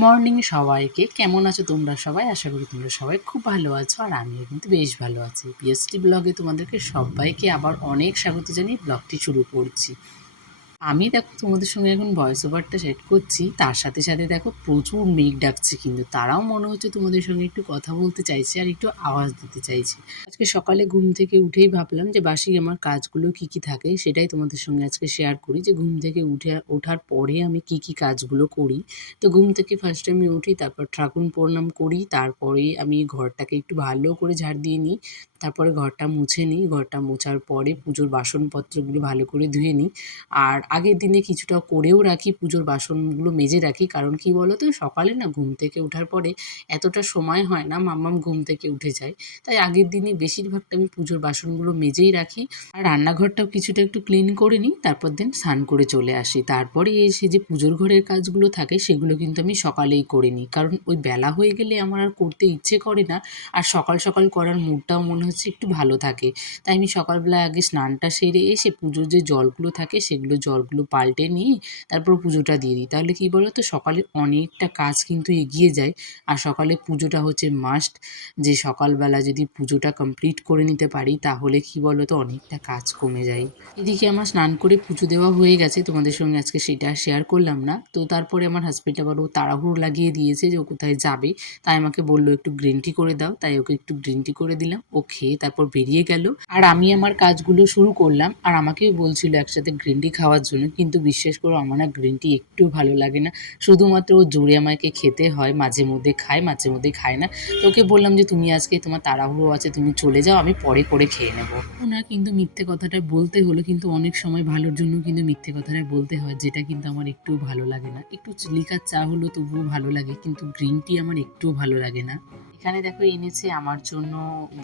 Morning সবাইকে। কেমন আছো তোমরা সবাই? আশা করি তোমরা সবাই খুব ভালো আছো, আর আমিও কিন্তু বেশ ভালো আছি। পিএসটি ব্লগে তোমাদেরকে সবাইকে আবার অনেক স্বাগত জানিয়ে ব্লগটি শুরু করছি। আমি দেখো তোমাদের সঙ্গে এখন ভয়েস ওভারটা সেট করছি, তার সাথে সাথে দেখো প্রচুর মেঘ ডাকছে, কিন্তু তারাও মনে হচ্ছে তোমাদের সঙ্গে একটু কথা বলতে চাইছে আর একটু আওয়াজ দিতে চাইছে। আজকে সকালে ঘুম থেকে উঠেই ভাবলাম যে বাসি আমার কাজগুলো কি কি থাকে সেটাই তোমাদের সঙ্গে আজকে শেয়ার করি, যে ঘুম থেকে ওঠার পরে আমি কি কি কাজগুলো করি। তো ঘুম থেকে ফার্স্টে আমি উঠি, তারপর ঠাকুর প্রণাম করি, তারপরে আমি ঘরটাকে একটু ভালো করে ঝাড় দিয়ে নিই, তারপরে ঘরটা মুছে নিই। ঘরটা মোছার পরে পুজোর বাসনপত্রগুলো ভালো করে ধুয়ে নিই। আর আগের দিনে কিছুটা করেও রাখি, পুজোর বাসনগুলো মেজে রাখি। কারণ কি বলো তো, সকালে না ঘুম থেকে ওঠার পরে এতটা সময় হয় না, মাম্মাম ঘুম থেকে উঠে যায়। তাই আগের দিনে বেশিরভাগটা আমি পুজোর বাসনগুলো মেজেই রাখি। আর রান্নাঘরটাও কিছুটা একটু ক্লিন করে নিই, তারপর দিন স্নান করে চলে আসি। তারপরে এসে যে পুজোর ঘরের কাজগুলো থাকে সেগুলো কিন্তু আমি সকালেই করে নিই, কারণ ওই বেলা হয়ে গেলে আমার আর করতে ইচ্ছে করে না। আর সকাল সকাল করার মুডটাও মনে হচ্ছে একটু ভালো থাকে। তাই আমি সকালবেলা আগে স্নানটা সেরে এসে পুজোর যে জলগুলো থাকে সেগুলো জলগুলো পাল্টে নিয়ে তারপর পুজোটা দিয়ে দিই। তাহলে কি বলো তো, সকালে অনেকটা কাজ কিন্তু এগিয়ে যায়। আর সকালে পুজোটা হচ্ছে মাস্ট, যে সকালবেলা যদি পুজোটা কমপ্লিট করে নিতে পারি তাহলে কি বলো তো, অনেকটা কাজ কমে যায়। এদিকে আমার স্নান করে পুজো দেওয়া হয়ে গেছে, তোমাদের সঙ্গে আজকে সেটা শেয়ার করলাম না। তো তারপরে আমার হাজবেন্ড আবার ও তাড়াহুড়ো লাগিয়ে দিয়েছে যে ও কোথায় যাবে, তাই আমাকে বললো একটু গ্রিন টি করে দাও। তাই ওকে একটু গ্রিন টি করে দিলাম, ও খেয়ে তারপর বেরিয়ে গেল। আর আমি আমার কাজগুলো শুরু করলাম, আর আমাকেও বলছিল একসাথে গ্রিন টি খাওয়ার জন্য, কিন্তু বিশ্বাস করো আমার না গ্রিন টি একটু ভালো লাগে না। শুধুমাত্র ও জোরে আমাকে খেতে হয়, মাঝে মধ্যে খায় মাঝে মধ্যে খায় না। তো ওকে বললাম যে তুমি আজকে তোমার তাড়াহুড়ো আছে, তুমি চলে যাও, আমি পরে করে খেয়ে নেবো। না, কিন্তু মিথ্যে কথাটা বলতে হলো, কিন্তু অনেক সময় ভালোর জন্য কিন্তু মিথ্যে কথাটা বলতে হয়, যেটা কিন্তু আমার একটুও ভালো লাগে না। একটু লিকার চা হলো তবুও ভালো লাগে, কিন্তু গ্রিন টি আমার একটুও ভালো লাগে না। এখানে দেখো এনেছে আমার জন্য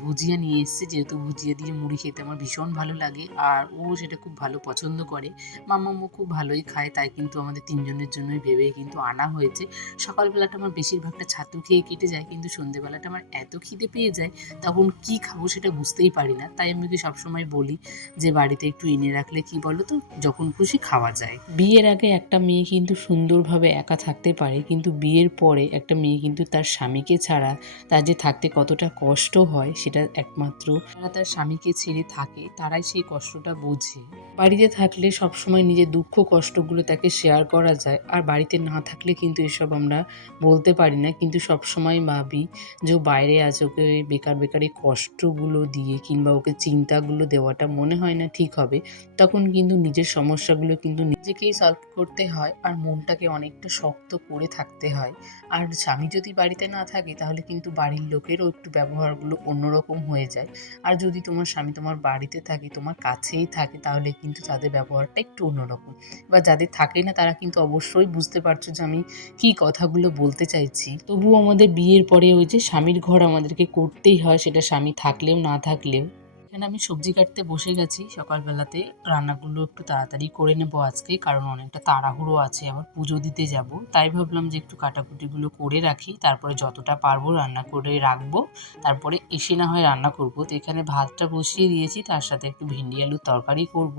ভুজিয়া নিয়ে এসছে, যেহেতু ভুজিয়া দিয়ে মুড়ি খেতে আমার ভীষণ ভালো লাগে, আর ও সেটা খুব ভালো পছন্দ করে। মাম্মামও খুব ভালোই খায়, তাই কিন্তু আমাদের তিনজনের জন্যই ভেবে কিন্তু আনা হয়েছে। সকালবেলাটা আমার বেশিরভাগটা ছাতু খেয়ে কেটে যায়, কিন্তু সন্ধেবেলাটা আমার এত খিদে পেয়ে যায়, তখন কি খাবো সেটা বুঝতেই পারি না। তাই আমি ওকে সবসময় বলি যে বাড়িতে একটু এনে রাখলে কি বলো তো, যখন খুশি খাওয়া যায়। বিয়ের আগে একটা মেয়ে কিন্তু সুন্দরভাবে একা থাকতে পারে, কিন্তু বিয়ের পরে একটা মেয়ে কিন্তু তার স্বামীকে ছাড়া তার যে থাকতে কতটা কষ্ট হয় সেটা একমাত্র যারা তার স্বামীকে ছেড়ে থাকে তারাই সেই কষ্টটা বোঝে। বাড়িতে থাকলে সবসময় নিজের দুঃখ কষ্টগুলো তাকে শেয়ার করা যায়, আর বাড়িতে না থাকলে কিন্তু এসব আমরা বলতে পারি না। কিন্তু সবসময় ভাবি যে ও বাইরে আছে, ওকে বেকার বেকার এই কষ্টগুলো দিয়ে কিংবা ওকে চিন্তাগুলো দেওয়াটা মনে হয় না ঠিক হবে। তখন কিন্তু নিজের সমস্যাগুলো কিন্তু নিজেকেই সলভ করতে হয়, আর মনটাকে অনেকটা শক্ত করে থাকতে হয়। আর স্বামী যদি বাড়িতে না থাকে তাহলে কিন্তু বাড়ির লোকেরও একটু ব্যবহারগুলো অন্যরকম হয়ে যায়। আর যদি তোমার স্বামী তোমার বাড়িতে থাকে, তোমার কাছেই থাকে, তাহলে কিন্তু তাদের ব্যবহারটা একটু অন্যরকম। বা যাদের থাকে না তারা কিন্তু অবশ্যই বুঝতে পারছো যে আমি কি কথাগুলো বলতে চাইছি। তবুও আমাদের বিয়ের পরে ওই যে স্বামীর ঘর আমাদেরকে করতেই হয়, সেটা স্বামী থাকলেও না থাকলেও। এখানে আমি সবজি কাটতে বসে গেছি সকালবেলাতে। রান্নাগুলো একটু তাড়াতাড়ি করে নেবো আজকে, কারণ অনেকটা তাড়াহুড়ো আছে, আবার পুজো দিতে যাব। তাই ভাবলাম যে একটু কাটাকুটিগুলো করে রাখি, তারপরে যতটা পারবো রান্না করে রাখবো, তারপরে এসে না হয় রান্না করব। তো এখানে ভাতটা বসিয়ে দিয়েছি, তার সাথে একটু ভেন্ডি আলুর তরকারি করব।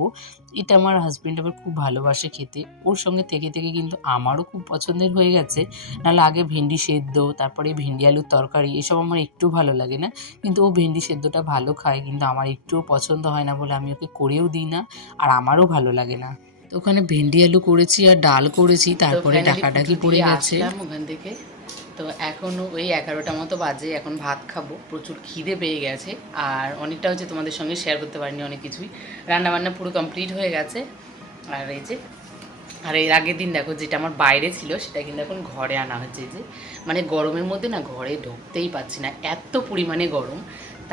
এটা আমার হাজবেন্ড আবার খুব ভালোবাসে খেতে, ওর সঙ্গে থেকে থেকে কিন্তু আমারও খুব পছন্দের হয়ে গেছে। নাহলে আগে ভেন্ডি সেদ্ধ, তারপরে ভেন্ডি আলুর তরকারি, এসব আমার একটু ভালো লাগে না। কিন্তু ও ভেন্ডি সেদ্ধটা ভালো খায়, কিন্তু আমার একটুও পছন্দ হয় না বলে আমি ওকে করেও দিই না, আর আমারও ভালো লাগে না। তো ওখানে ভেন্ডি আলু করেছি আর ডাল করেছি, তারপরে ডাকাডাকি পড়ে গেছে। ওখান থেকে তো এখন ওই 11টা মতো বাজে, এখন ভাত খাবো, প্রচুর খিদে পেয়ে গেছে। আর অনেকটা হচ্ছে তোমাদের সঙ্গে শেয়ার করতে পারিনি অনেক কিছুই। রান্নাবান্না পুরো কমপ্লিট হয়ে গেছে। আর এই যে, আর এর আগের দিন দেখো যেটা আমার বাইরে ছিল সেটা কিন্তু এখন ঘরে আনা হচ্ছে। যে মানে গরমের মধ্যে না ঘরে ঢুকতেই পাচ্ছি না, এত পরিমাণে গরম।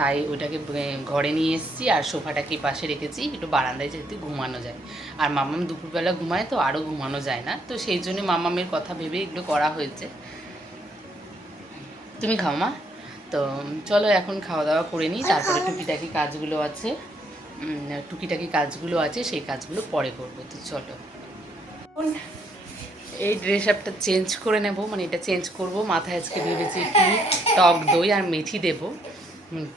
তাই ওইটাকে ঘরে নিয়ে এসেছি, আর সোফাটাকে পাশে রেখেছি, একটু বারান্দায় যেহেতু ঘুমানো যায়। আর মাম্মাম দুপুরবেলা ঘুমায়, তো আরও ঘুমানো যায় না, তো সেই জন্য মাম্মামের কথা ভেবে এগুলো করা হয়েছে। তুমি খাও মা। তো চলো এখন খাওয়া দাওয়া করে নিই, তারপরে টুকিটাকি কাজগুলো আছে সেই কাজগুলো পরে করবো। তো চলো এই ড্রেস আপটা চেঞ্জ করে নেব, মানে এটা চেঞ্জ করব। মাথায় আজকে ভেবেছি একটু টক দই আর মেথি দেব।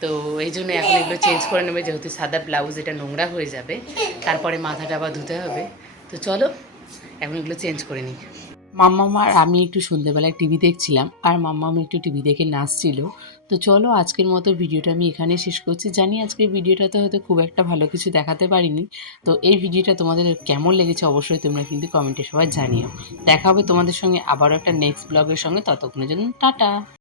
তো এই জন্য এখন এগুলো চেঞ্জ করে নেবে, যেহেতু সাদা ব্লাউজ এটা নোংরা হয়ে যাবে, তারপরে মাথাটা আবার ধুতে হবে। তো চলো এখন এগুলো চেঞ্জ করে নিই। মাম্মাম আর আমি একটু সন্ধ্যেবেলায় টিভি দেখছিলাম, আর মাম্মাম একটু টিভি দেখে নাচছিল। তো চলো আজকের মতো ভিডিওটা আমি এখানে শেষ করছি। জানি আজকের ভিডিওটাতে হয়তো খুব একটা ভালো কিছু দেখাতে পারিনি। তো এই ভিডিওটা তোমাদের কেমন লেগেছে অবশ্যই তোমরা কিন্তু কমেন্টে সবাই জানিও। দেখা হবে তোমাদের সঙ্গে আবারও একটা নেক্সট ব্লগের সঙ্গে, ততক্ষণের জন্য টাটা।